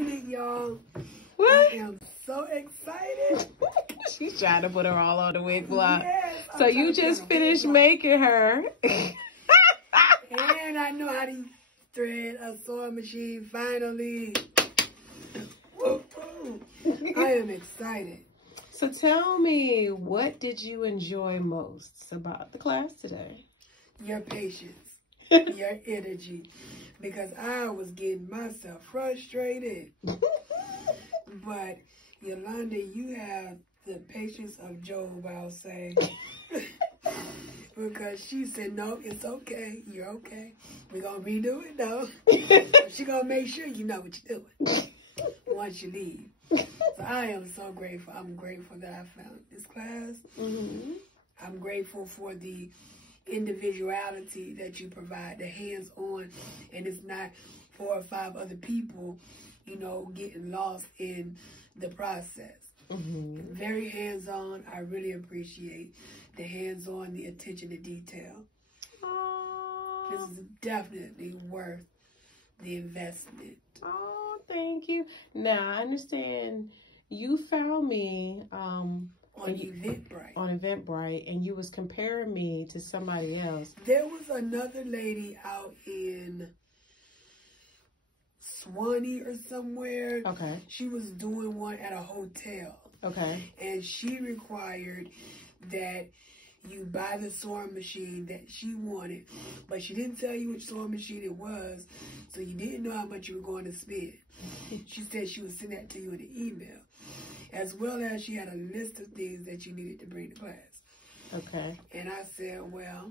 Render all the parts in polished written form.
Y'all, What? I am so excited. She's trying to put her all on the wig block. Yes, So you just finished making her. And I know how to thread a sewing machine finally. Woo-hoo. I am excited. So tell me, what did you enjoy most about the class today? Your patience, your energy, because I was getting myself frustrated. But Yolanda, you have the patience of Job, I'll say. Because she said, no, it's okay. You're okay. We're going to redo it, though. She's going to make sure you know what you're doing once you leave. So I am so grateful. I'm grateful that I found this class. Mm-hmm. I'm grateful for the individuality that you provide, the hands-on, and it's not 4 or 5 other people, you know, getting lost in the process. Mm-hmm. Very hands-on. I really appreciate the hands-on, the attention to detail. Aww. This is definitely worth the investment. Oh, thank you. Now, I understand you found me On Eventbrite. On Eventbrite, and you was comparing me to somebody else. There was another lady out in Swanee or somewhere. Okay. She was doing one at a hotel. Okay. And she required that you buy the sewing machine that she wanted, but she didn't tell you which sewing machine it was, so you didn't know how much you were going to spend. She said she would send that to you in an email, as well as she had a list of things that you needed to bring to class. Okay. And I said, well,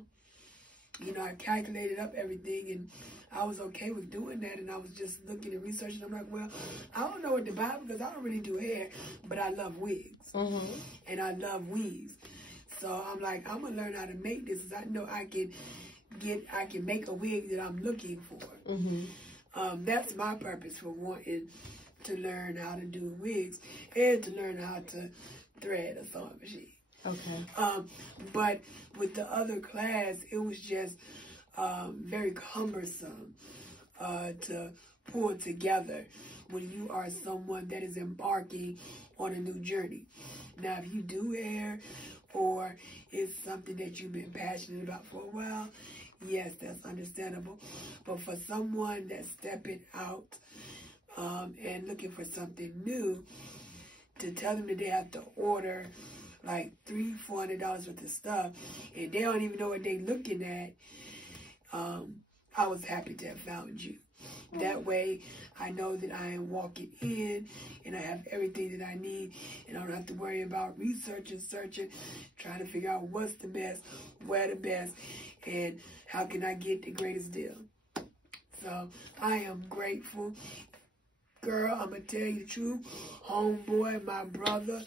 you know, I calculated up everything, and I was okay with doing that, and I was just looking and researching. I'm like, well, I don't know what to buy because I don't really do hair, but I love wigs, and I love weaves. So I'm like, I'm gonna learn how to make this, because I know I can make a wig that I'm looking for. That's my purpose for wanting to learn how to do wigs and to learn how to thread a sewing machine. Okay. But with the other class, it was just very cumbersome to pull together when you are someone that is embarking on a new journey. Now, if you do hair or it's something that you've been passionate about for a while, yes, that's understandable. But for someone that's stepping out and looking for something new, to tell them that they have to order like $300-400 worth of stuff, and they don't even know what they're looking at, I was happy to have found you. That way, I know that I am walking in, and I have everything that I need, and I don't have to worry about researching, searching, trying to figure out what's the best, where the best, and how can I get the greatest deal. So, I am grateful. Girl, I'm going to tell you the truth. Homeboy, my brother,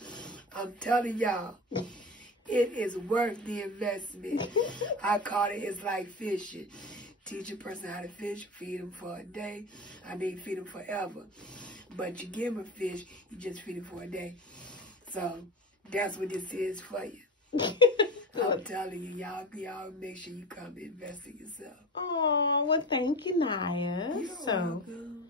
I'm telling y'all, it is worth the investment. I call it, it's like fishing. Teach a person how to fish, feed them for a day. I mean, feed them forever. But you give them a fish, you just feed them for a day. So, that's what this is for you. I'm telling you, y'all make sure you come invest in yourself. Oh, well, thank you, Naya. You're welcome.